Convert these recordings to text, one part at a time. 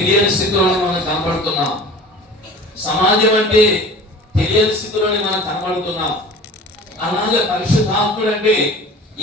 తెలియని స్థితిలోనే మనం కనబడుతున్నాం. సమాజం అంటే తెలియని స్థితిలోనే మనం కనబడుతున్నాం. అలాగే పరిశుద్ధాత్ముడు అంటే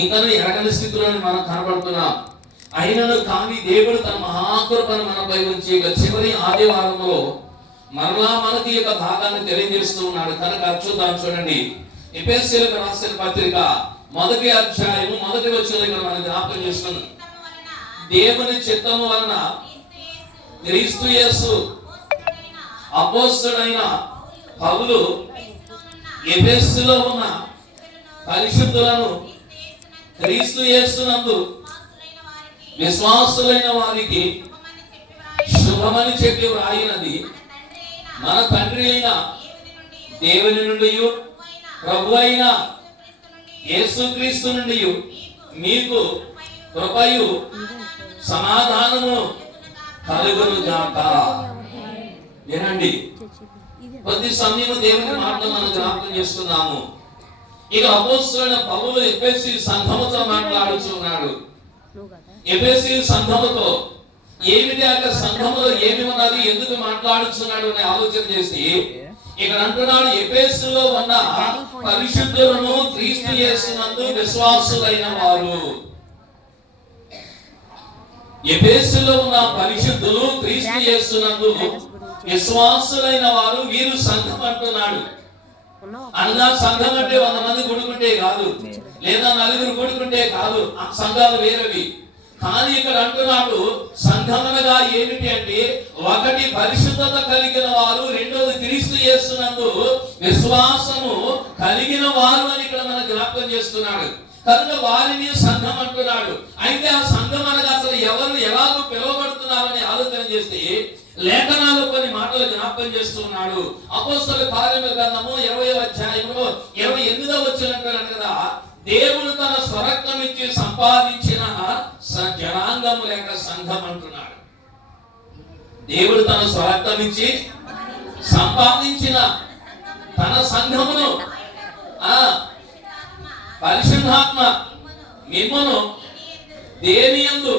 ఇంకా ఎరగని స్థితిలోనే మనం కనబడుతున్నాం. అయినను కానీ దేవుడు తన మహాకృపను మనపై ఉంచి చివరి ఆదివారంలో మరలా మనకి యొక్క భాగాన్ని తెలియజేస్తూ ఉన్నాడు. కనుక చూద్దాం, చూడండి. ఎఫెసీయులకు రాసిన పత్రిక 1వ అధ్యాయము 1వ వచనం మనం జ్ఞాపకం చేసుకున్నాం. దేవుని చిత్తము వలన క్రీస్తు యేసు అపోస్తలుడైన పౌలు ఎఫెసులో ఉన్న పరిశుద్ధులను క్రీస్తు యేసునందు విశ్వాసులైన వారికి శుభమని చెప్పి వ్రాయినది మన తండ్రి అయిన దేవుని నుండి ప్రభు అయిన యేసుక్రీస్తు నుండి మీకు కృపయు సమాధానము కలుగును గాక. వినండి, కొద్ది సమయం దేవుని మాటలు మనం జ్ఞాపకం చేస్తున్నాము. ఇక అపోస్తలుడైన పౌలు ఎఫెసీ సంఘముతో మాట్లాడుతున్నాడు. ఎఫెసీ సంఘముతో ఏమిటి, అక్కడ సంఘములో ఏమి ఉన్నది, ఎందుకు మాట్లాడుతున్నాడు అని ఆలోచన చేసి ఇక్కడ అంటున్నాడు, ఎఫెసులో ఉన్న పరిశుద్ధులను క్రీస్తు యేసునందు విశ్వాసులైన వారు. ఎఫెసులో ఉన్న పరిశుద్ధులు క్రీస్తు యేసునందు విశ్వాసులైన వారు, వీరు సంఘం అంటున్నాడు. అనగా సంఘం అంటే 100 మంది కూడుకుంటే కాదు, లేదా 4 కూడుకుంటే కాదు, ఆ సంఘాలు వేరేవి. కానీ ఇక్కడ అంటున్నాడు సంఘమనగా ఏమిటి అంటే, ఒకటి పరిశుద్ధత కలిగిన వారు, రెండోది క్రీస్తు యేసునందు విశ్వాసము కలిగిన వారు అని ఇక్కడ మనకు జ్ఞాపకం చేస్తున్నాడు. కనుక వారిని సంఘం అంటున్నాడు. అయితే ఆ సంఘం అనగా అసలు ఎవరు ఎలాగో పిలువబడుతున్నారని ఆలోచన చేస్తే లేఖనాలు కొన్ని మాటలు జ్ఞాపకం చేస్తున్నాడు. అపోస్తలుల కార్యముల గ్రంథము 20వ అధ్యాయంలో 28వ వచనం కదా, దేవుడు తన స్వరక్తం ఇచ్చి సంపాదించిన జనాంగము లేక సంఘం అంటున్నాడు. దేవుడు తన స్వరక్తం ఇచ్చి సంపాదించిన తన సంఘమును పరిశుద్ధాత్మ మిమ్మును దేనియందు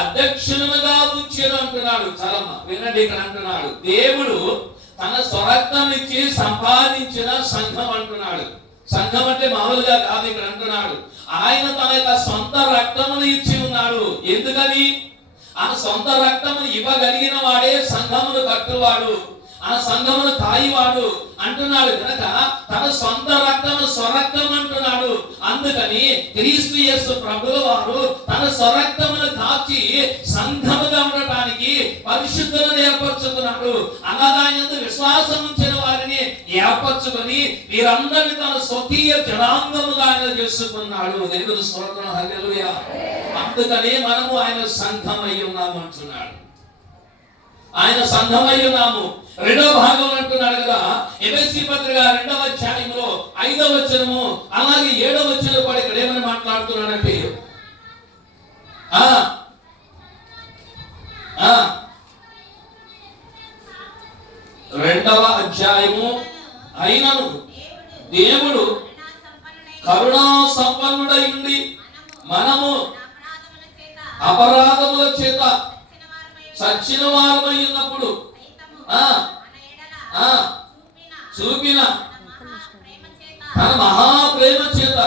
అధ్యక్షులుగా ఉంచెను అంటున్నాడు. చలమ్మ వినండి, ఇక్కడ అంటున్నాడు దేవుడు తన స్వరక్తం ఇచ్చి సంపాదించిన సంఘం అంటున్నాడు. సంఘం అంటే మామూలుగా కాదు, ఇక్కడ అంటున్నాడు ఆయన తన యొక్క సొంత రక్తమును ఇచ్చి ఉన్నాడు. ఎందుకని? ఆ సొంత రక్తమును ఇవ్వగలిగిన వాడే సంఘమును కట్టువాడు, ఆ సంఘమును కాయివాడు అంటున్నాడు. కనుక తన సొంత రక్తము స్వరక్తం అంటున్నాడు. అందుకని క్రీస్తు యేసు ప్రభువు వారు తన స్వరక్తమును కాచి సంఘముగా ఉండటానికి పరిశుద్ధులను ఏర్పరచుకున్నాడు. అనగాయందు విశ్వాసం ఉంచిన వారిని ఏర్పరచుకొని వీరందరినీ తన స్వకీయ జనాంగముగా ఆయన చేసుకున్నాడు. దేవుని స్తోత్రం, హల్లెలూయా. అందుకని మనము ఆయన సంఘమై ఉన్నాము అంటున్నాడు. ఆయన సంఘమై ఉన్నాము. 2వ భాగం అంటున్నాడు కదా, ఎఫెసీ పత్రిక 2వ అధ్యాయంలో 5వ వచనము అలాగే 7వ వచనం కూడా ఇక్కడ ఏమని మాట్లాడుతున్నాడంటే, 2వ అధ్యాయము, అయినను దేవుడు కరుణా సంపన్నుడై ఉండి మనము అపరాధముల చేత చచ్చిన వారమై ఉన్నప్పుడు చూపిన తన మహాప్రేమ చేత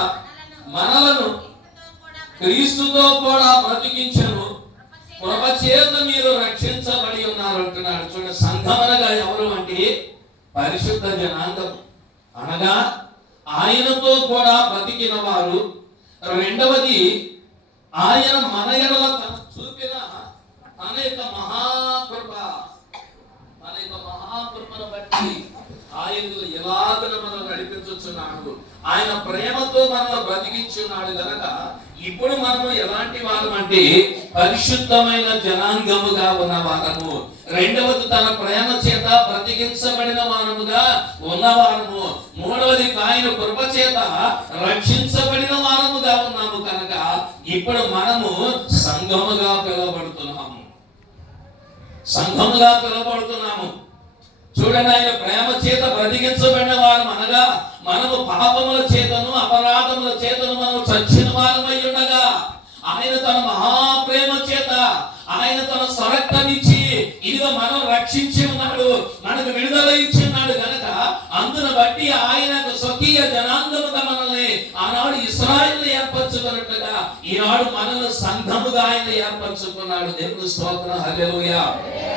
మనలను క్రీస్తుతో కూడా బ్రతికించెను, కృప చేత మీరు రక్షించబడి ఉన్నారు అంటున్నాడు. చూడండి, సంఘం అనగా ఎవరు అంటే పరిశుద్ధ జనాంగం, అనగా ఆయనతో కూడా బ్రతికిన వారు. రెండవది, ఆయన మన ఎడల చూపిన తన యొక్క మహాకృపను బట్టి ఆయన ఎలాగ మనం నడిపించుచున్నాడు. ఆయన ప్రేమతో మనల్ని బ్రతికించున్నాడు. కనుక ఇప్పుడు మనము ఎలాంటి వారం అంటే పరిశుద్ధమైన జనాంగముగా ఉన్న వారము. రెండవది, తన ప్రేమ చేత బ్రతికించబడిన వారముగా ఉన్నవారము. మూడవది, ఆయన కృప చేత రక్షించబడిన వారముగా ఉన్నాము. కనుక ఇప్పుడు మనము సంఘముగా పిలువబడుతున్నాము. సంఘముగా పిలువబడుతున్నాము. చూడండి, ఆయన ప్రేమ చేత బ్రతికించబడిన వారు అనగా మనము పాపముల చేతను అపరాధముల చేతను మనము చచ్చిన వారమై ఉండగా ఆయన తన మహాప్రేమ చేత ఆయన తన స్వరక్తమిచ్చి అంటున్నాడు, మనల్ని సంఘముగా ఆయన ఏర్పరచుకున్నాడు. దేవుని స్తోత్రం, హల్లెలూయా,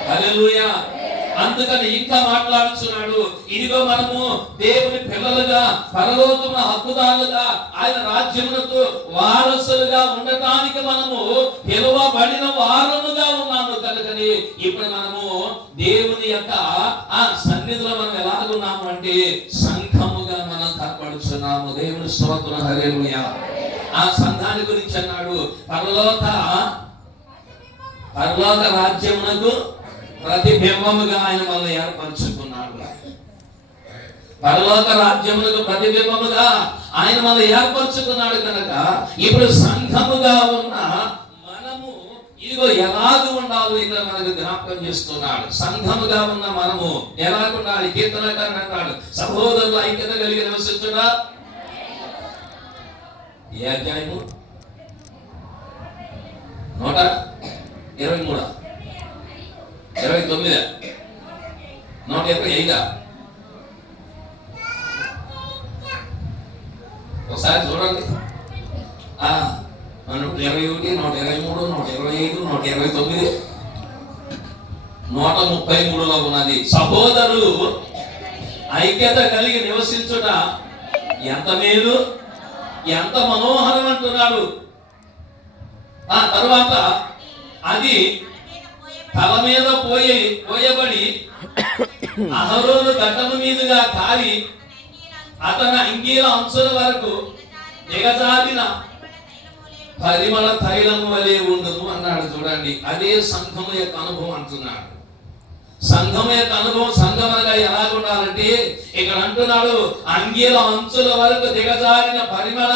హల్లెలూయా. అందుకని ఇంకా మాట్లాడుతున్నాడు, ఇదిగో మనము దేవుని పిల్లలుగా, పరలోకమున హక్కుదారులుగా, ఆయన రాజ్యమునకు వారసులుగా ఉండటానికి మనము పిలువబడిన వారముగా ఉన్నాము. కనుకని ఇప్పుడు మనము దేవుని యొక్క ఆ సన్నిధిలో మనం ఎలాగున్నాము అంటే సంఘముగా మనం కనపడుచున్నాము. దేవుని స్తోత్రం, హల్లెలూయా. ఆ సంఘాన్ని గురించి అన్నాడు, పరలోక రాజ్యమునకు ప్రతిబింబముగా ఆయన మనల్ని ఏర్పరచుకున్నాడు. పరలోక రాజ్యములకు ప్రతిబింబముగా ఆయన మనల్ని ఏర్పరచుకున్నాడు. కనుక ఇప్పుడు సంఘముగా ఉన్న మనము ఇదిగో ఎలాగ ఉండాలో ఇక్కడ మనకు జ్ఞాపకం చేస్తున్నాడు. సంఘముగా ఉన్న మనము ఎలాగ ఉండాలి? కీర్తనకారుడు అంటాడు, సహోదరుల ఐక్యత కలిగి నివసించుడా. ఏ అధ్యాయము? 123, 29, 125. ఒకసారి చూడండి. 121, 123, 125, 129, 133లో ఉన్నది. సహోదరులు ఐక్యత కలిగి నివసించుట ఎంత మేలు, ఎంత మనోహరం అంటున్నాడు. తరువాత అది తల మీద పోయబడి అహరోను గడ్డము మీదుగా కారి అతని అంగీల అంచుల వరకు దిగజారిన పరిమళ తైలము వలె ఉండును అన్నాడు. చూడండి, అదే సంఘము యొక్క అనుభవం అంటున్నాడు. సంఘం యొక్క అనుభవం సంఘముగా ఎలా ఉండాలంటే ఇక్కడ అంటున్నాడు, అంగీల అంచుల వరకు దిగజారిన పరిమళ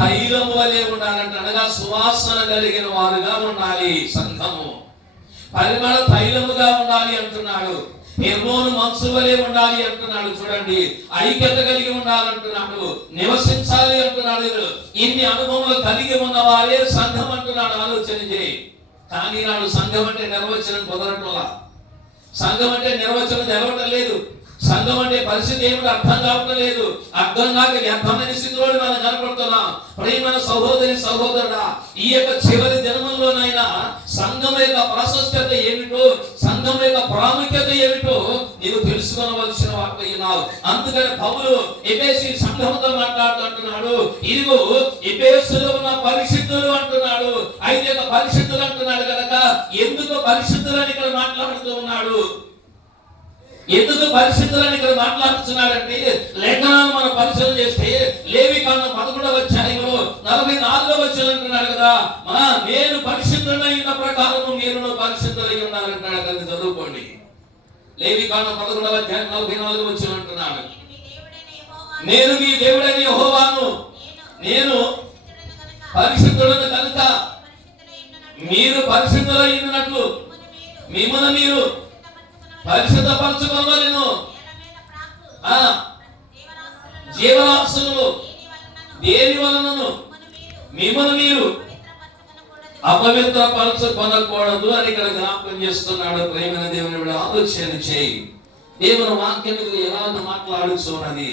తైలము వలె ఉండాలంటే, అనగా సువాసన కలిగిన వారుగా ఉండాలి. సంఘము పరిమళ తైలముగా ఉండాలి అంటున్నాడు. హెర్మోను మంచు వలె ఉండాలి అంటున్నాడు. చూడండి, ఐక్యత కలిగి ఉండాలంటున్నాడు, నివసించాలి అంటున్నాడు. ఇన్ని అనుభవాలు కలిగి ఉన్న వారే సంఘం అంటున్నాడు. ఆలోచన చేయి. కానీ నాడు సంఘం అంటే నిర్వచనం కుదరట్లా. సంఘం అంటే నిర్వచనం తెలవటం లేదు. సంఘం అంటే పరిస్థితి ఏమిటో అర్థం కావటం లేదు. అర్థం కాక వ్యర్థమైన స్థితిలో మనం కనపడుతున్నాం. ప్రియమైన సహోదరి సహోదరుడా, ఈ యొక్క చివరి దినముల్లోనైనా సంఘం యొక్క ప్రాశస్త్యత ఏమిటో, సంఘం యొక్క ప్రాముఖ్యత ఏమిటో నీవు తెలుసుకోవలసిన వాడు. అందుకని పౌలు ఎఫెసీ సంఘముతో మాట్లాడుతుంటున్నాడు, ఇదిగో ఎఫెసులో ఉన్న పరిశుద్ధులు అంటున్నాడు. అయితే పరిశుద్ధులు అంటున్నాడు కనుక ఎందుకు పరిశుద్ధులని ఇక్కడ మాట్లాడుతూ ఉన్నాడు? ఎందుకు పరిశుద్ధులని ఇక్కడ మాట్లాడుతున్నాడంటే, లేఖనాలు మనం పరిశీలన చేస్తే లేవికాండం 11వ అధ్యాయంలో 44వ వచనం అంటున్నాడు కదా, నేను పరిశుద్ధుడైన ప్రకారము మీరును పరిశుద్ధులై ఉండాలంటున్నాడు కదా. చదువుకోండి. లేవికాండం 11వ అధ్యాయం 44వ వచనం అంటున్నాడు, నేను మీ దేవుడైన యెహోవాను, నేను పరిశుద్ధుడను కనుక మీరు పరిశుద్ధులై ఉన్నట్లు మిమ్మల్ని మీరు పరిశుద్ధపరచుకోవలెను. జీవరాశులు దేని వలనను మిమ్మల్ని మీరు అపవిత్రపరచుకొనకూడదు అని ఇక్కడ జ్ఞాపకం చేస్తున్నాడు. ప్రేమైన దేవుని ఆలోచన చేయి. దేవుని వాక్యం ఎలా మాట్లాడుతున్నది,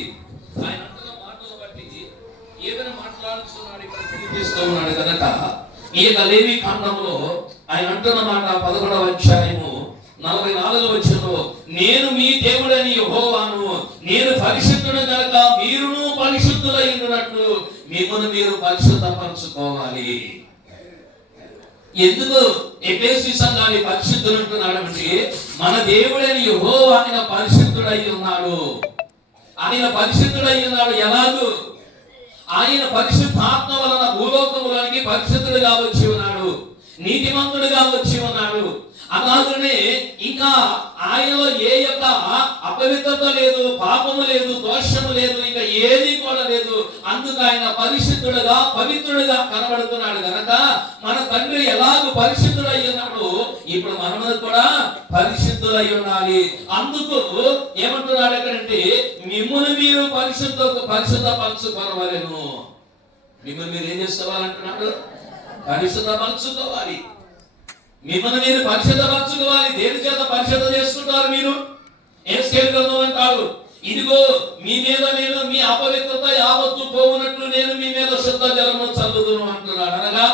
ఆయన మాటలు బట్టి ఏమైనా మాట్లాడుతున్నాడు ఇక్కడ తెలియజేస్తున్నాడు కనుక ఈ యొక్క లేవి కాండంలో ఆయన అంటున్న మాట 11వ అధ్యాయము 44వ వచనంలో, నేను మీ దేవుడని యెహోవాను, నేను పరిశుద్ధుడు కనుక మీరును పరిశుద్ధులై ఉన్నట్లు మిమ్మల్ని మీరు పరిశుద్ధపరచుకోవాలి. ఎందుకు ఎఫెసీ సంఘాన్ని పరిశుద్ధులు అంటున్నాడు అంటే, మన దేవుడని యెహోవా ఆయన పరిశుద్ధుడై ఉన్నాడు. ఆయన పరిశుద్ధుడై ఉన్నాడు. ఎలాగూ ఆయన పరిశుద్ధాత్మ వలన భూలోకములోనికి పరిశుద్ధుడుగా వచ్చి ఉన్నాడు, నీతిమంతుడుగా వచ్చి ఉన్నాడు. అలాగనే ఇంకా ఆయనలో ఏ యొక్క అపవిత్రత లేదు, పాపము లేదు, దోషము లేదు, ఇంకా ఏది కూడా లేదు. అందుకు ఆయన పరిశుద్ధుడుగా పవిత్రుడుగా కనబడుతున్నాడు కనుక మన తండ్రి ఎలాగో పరిశుద్ధుడై ఉన్నాడు, ఇప్పుడు మనము కూడా పరిశుద్ధులై ఉండాలి. అందుకు ఏమంటున్నాడు ఎక్కడంటే, మిమ్మల్ని మీరు పరిశుద్ధపరచుకోవాలను. మిమ్మల్ని మీరు ఏం చేసుకోవాలంటున్నాడు? పరిశుద్ధపరచుకోవాలి. మిమ్మల్ని మీరు పరిశుద్ధపరచుకోవాలి. దేని చేత పరిశుద్ధ చేసుకుంటారు మీరు? ఎస్కేల్ గ్రంథం అంటాడు, ఇదిగో మీ మీద నేను మీ అపవిత్రత యావత్తు పోవునట్లు నేను మీ మీద శుద్ధ జలమును చల్లుదును అంటున్నాడు. అనగా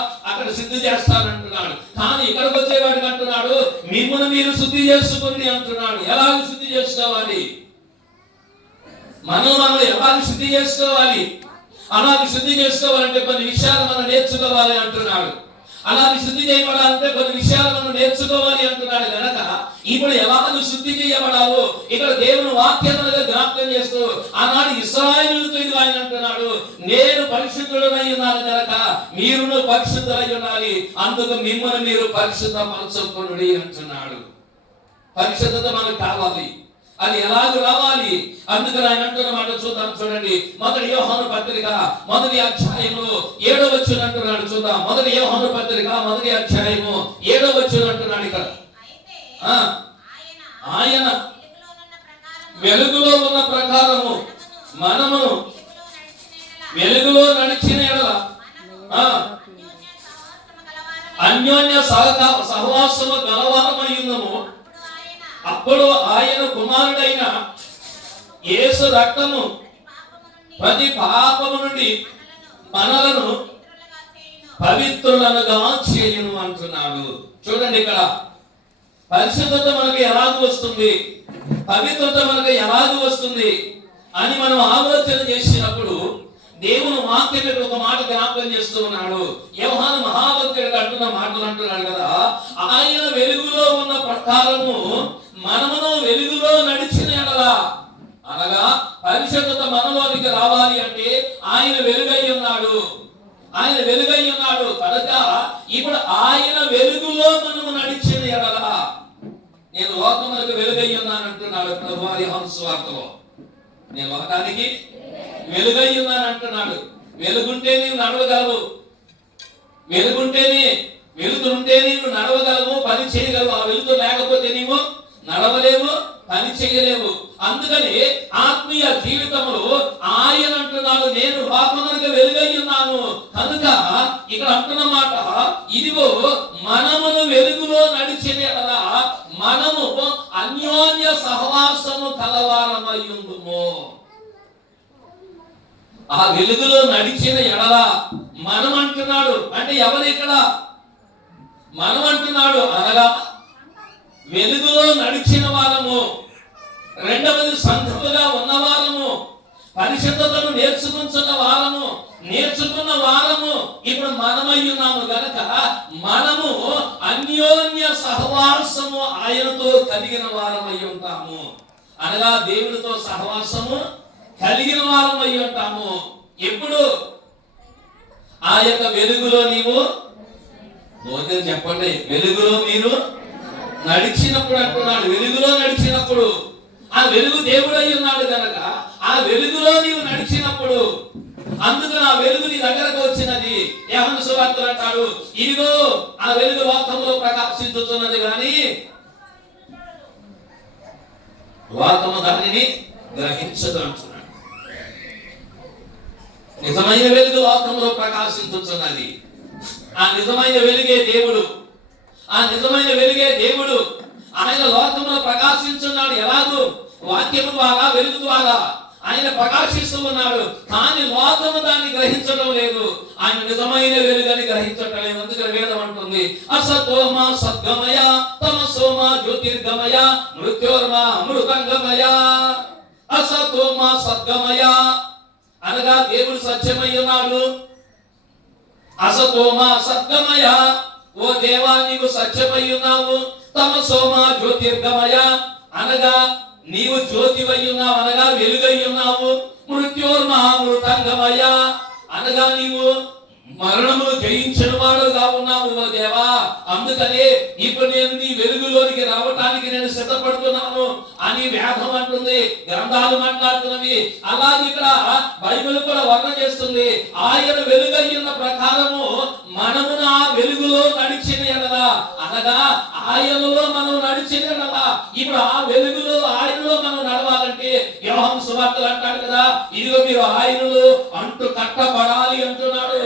శుద్ధి చేస్తానంటున్నాడు. కానీ ఇక్కడికి వచ్చేవాడికి అంటున్నాడు, మిమ్మల్ని మీరు శుద్ధి చేసుకోండి అంటున్నాడు. ఎలాగ శుద్ధి చేసుకోవాలి? మనం ఎలాగ శుద్ధి చేసుకోవాలి? అలాగ శుద్ధి చేసుకోవాలంటే కొన్ని విషయాలు మనం నేర్చుకోవాలి అంటున్నాడు. అలాగ శుద్ధి చేయబడాలంటే కొన్ని విషయాలు మనం నేర్చుకోవాలి అంటున్నాడు. కనుక ఇప్పుడు ఎలాగ శుద్ధి చేయబడాలో ఇక్కడ దేవుని వాక్యాలుగా జ్ఞాపకం చేస్తూ ఆనాడు ఇశ్రాయేలుతో ఇది ఆయన అంటున్నాడు, నేను పరిశుద్ధుడనై ఉన్నాను కనుక మీరును పరిశుద్ధులై ఉండాలి, అందుకు మిమ్మల్ని మీరు పరిశుద్ధపరచుకొనుడి అంటున్నాడు. పరిశుద్ధత మనకు కావాలి. అది ఎలాగ రావాలి? అందుకని ఆయన అంటున్న మాట చూద్దాం. చూడండి, మొదటి యోహాను పత్రిక 1వ అధ్యాయము 7వ వచనం అంటున్నాడు. చూద్దాం, మొదటి యోహాను పత్రిక 1వ అధ్యాయము 7వ వచనం అంటున్నాడు. ఇక్కడ ఆయన వెలుగులో ఉన్న ప్రకారము మనమును వెలుగులో నడిచిన ఎడల అన్యోన్య సహవాసము గలవారమయ్యున్నాము. అప్పుడు ఆయన కుమారుడైన యేసు రక్తము ప్రతి పాపము నుండి మనలను పవిత్రులనుగా చేయును అంటున్నాడు. చూడండి, ఇక్కడ పరిశుద్ధత మనకు ఎలాగ వస్తుంది, పవిత్రత మనకు ఎలాగ వస్తుంది అని మనం ఆలోచన చేసినప్పుడు దేవుని వాక్యం ఒక మాట జ్ఞాపకం చేస్తూ ఉన్నాడు. యోహాను మహాభక్తుడికి అంటున్న మాటలు అంటున్నాడు కదా, ఆయన వెలుగులో ఉన్న ప్రకారము మనమును వెలుగులో నడిచిన ఎడల, అనగా పరిశుద్ధత మనలోనికి రావాలి అంటే ఆయన వెలుగై ఉన్నాడు. ఆయన వెలుగై ఉన్నాడు కనుక ఇప్పుడు ఆయన వెలుగులో మనము నడిచిన ఎడల, నేను లోకములకు వెలుగై ఉన్నాను అంటున్నాడు ప్రభువు యోహాను సువార్తలో. నేను లోకానికి వెలుగై ఉన్నాను అంటున్నాడు. వెలుగుంటే నీవు నడవగలవు, వెలుగుంటేనే వెలుగుంటే నీవు నడవగలవు, పని చేయగలవు. ఆ వెలుగు లేకపోతే నీవు నడవలేవు, పని చేయలేవు. అందుకని ఆత్మీయ జీవితంలో ఆయన అంటున్నాడు, నేను లోకమునకు వెలుగై ఉన్నాను కనుక ఇక్కడ అంటున్న మాట, ఇదిగో మనమును వెలుగులో నడిచిన ఎడల మనము అన్యోన్య సహవాసము కలవారమయ్యుందుము. ఆ వెలుగులో నడిచిన ఎడల మనం అంటున్నాడు అంటే ఎవరు ఇక్కడ మనం అంటున్నాడు, అనగా వెలుగులో నడిచిన వారము, రెండవది సంఘముగా ఉన్నవారము, పరిశుద్ధతను నేర్చుకున్న వారము ఇప్పుడు మనమై ఉన్నాము గనక మనము అన్యోన్య సహవాసము ఆయనతో కలిగిన వారమై ఉంటాము. అనగా దేవునితో సహవాసము కలిగిన వారమై ఉంటాము. ఎప్పుడు? ఆ యొక్క వెలుగులో నీవు చెప్పండి, వెలుగులో మీరు నడిచినప్పుడు అంటున్నాడు. వెలుగులో నడిచినప్పుడు, ఆ వెలుగు దేవుడై ఉన్నాడు కనుక ఆ వెలుగులో నీవు నడిచినప్పుడు, అందుకు ఆ వెలుగు నీ దగ్గరకు వచ్చినది. యోహాను సువార్తలో అంటాడు, ఇదిగో ఆ వెలుగు లోకములో ప్రకాశించుతున్నది కానీ లోకము దానిని గ్రహించదు అంటున్నాడు. నిజమైన వెలుగు లోకంలో ప్రకాశించుతున్నది. ఆ నిజమైన వెలుగే దేవుడు. ఆ నిజమైన వెలుగే దేవుడు. ఆయన లోకంలో ప్రకాశించున్నాడు. ఎలాగూ వాక్యము ద్వారా, వెలుగు ద్వారా ఆయన ప్రకాశిస్తూ ఉన్నాడు. కానీ లోకము దాన్ని గ్రహించడం లేదు. ఆయన నిజమైన వెలుగని గ్రహించటం లేదు. అందుకని వేదం అంటుంది, అసతోమా సద్గమయ తమసోమా జ్యోతిర్గమయ మృత్యోర్మా అమృతంగమయ. అసతోమా సద్గమయ అనగా దేవుడు సత్యమై ఉన్నాడు. అసతోమా సద్గమయ, ఓ దేవా నీవు సత్యమై ఉన్నావు. తమసోమా జ్యోతిర్గమయ అనగా నీవు జ్యోతివై ఉన్నావు, అనగా వెలుగై ఉన్నావు. మృత్యోర్మా అమృతంగమయ అనగా నీవు మరణమును జయించిన వాడుగా ఉన్నావు ఓ దేవా. అందుకనే ఇప్పుడు నేను నీ వెలుగులోనికి రావటానికి నేను సిద్ధపడుతున్నాను అని వేదం అంటుంది, గ్రంథాలు మాట్లాడుతున్నవి. అలాగే ఇక్కడ బైబిల్ కూడా వర్ణన చేస్తుంది. ఆయన వెలుగై ఉన్న ప్రకారము మనము ఆ వెలుగులో నడిచిన ఎడలా, అనగా ఆయనలో మనం నడిచిన ఎడలా, ఇప్పుడు ఆ వెలుగులో ఆయనలో మనం నడవాలంటే యోహాను సువార్తలు అంటాడు కదా, ఇదిగో మీరు ఆయనలో అంటు కట్టబడాలి అంటున్నాడు.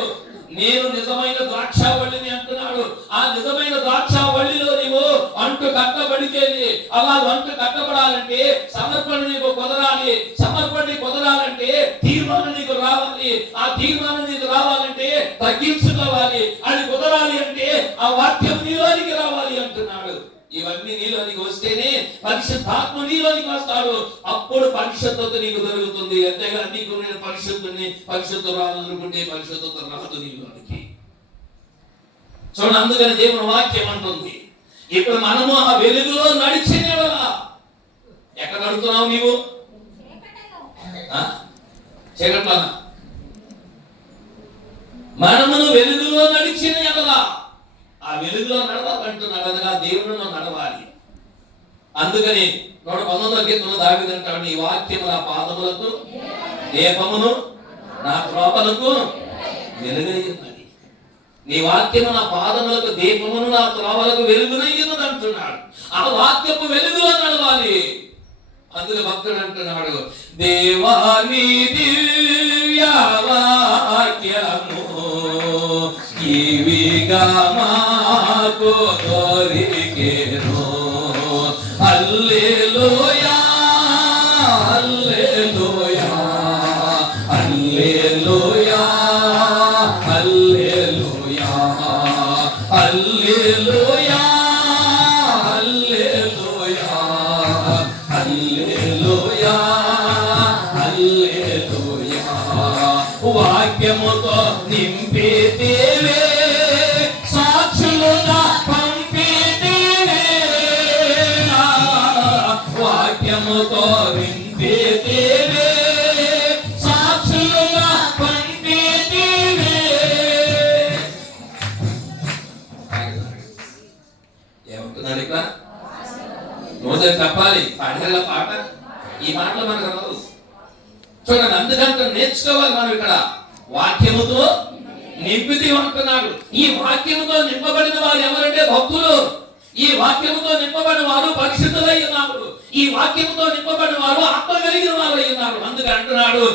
నేను నిజమైన ద్రాక్షావళిని అంటున్నాడు. ఆ నిజమైన ద్రాక్షావళిలో నీవు అంటు కట్టబడి పడితేనే, అలా వంట కట్టబడాలంటే సమర్పణ నీకు కుదరాలి. సమర్పణ నీకు కుదరాలంటే తీర్మానం నీకు రావాలి. ఆ తీర్మానం నీకు రావాలంటే తగ్గించుకోవాలి. అది కుదరాలి అంటే ఆ వాక్యం నీలోనికి రావాలి అంటున్నాడు. ఇవన్నీ నీలోనికి వస్తేనే పరిశుద్ధాత్మ నీలోనికి వస్తాడు. అప్పుడు పరిశుద్ధత నీకు దొరుకుతుంది. అంతేగాని నీకు నేను పరిశుద్ధురాలు అనుకుంటే పరిశుద్ధత రాదు నీలోనికి. చూడండి, అందుకని దేవుని వాక్యం అంటుంది, ఇప్పుడు మనము ఆ వెలుగులో నడిచిన ఎక్కడ నడుతున్నావు నీవు? చీకట్లోనా? మనమును వెలుగులో నడిచిన ఎడలా, ఆ వెలుగులో నడవాలంటున్నాడు. అనగా దేవునిలో నడవాలి. అందుకని 119వ కీర్తనలో దావీదు అంటాడు, నీ వాక్యము నా పాదములకు దీపమును నా త్రోవలకు వెలుగై ఉన్నది. నీ వాక్యము నా పాదములకు దీపమును నా త్రోవలకు వెలుగునై ఉన్నది అంటున్నాడు. ఆ వాక్యము వెలుగులో నడవాలి. అందులో భక్తుడు అంటున్నాడు, దేవాని దివ్య వాక్యము ఇవిగా మాకు దొరికెను. హల్లెలూయా హల్లెలూయా హల్లెలూయా హల్లెలూయా హల్లెలూయా హల్లెలూయా హల్లెలూయా హల్లెలూయా. వాక్యముతో నింపితేవే, సాక్షులుగా పంపితేవే. వాక్యముతో నింపితేవే, సాక్షులుగా పంపితేవే. ఏమంటున్నాడు ఇక్కడ? రోజు చెప్పాలి పాడేళ్ళ పాట. ఈ మాటలు మనకు రాదు. చూడండి, అందుకంటే నేర్చుకోవాలి మనం. ఇక్కడ వాక్యముతో నింపితి అంటున్నాడు. ఈ వాక్యముతో నింపబడిన వారు ఎవరంటే భక్తులు. ఈ వాక్యముతో నింపబడిన వారు పరిశుద్ధులై ఉన్నారు. ఈ వాక్యముతో నింపబడిన వారు ఆత్మ కలిగిన వారు అయి ఉన్నారు. అందుకని అంటున్నాడు,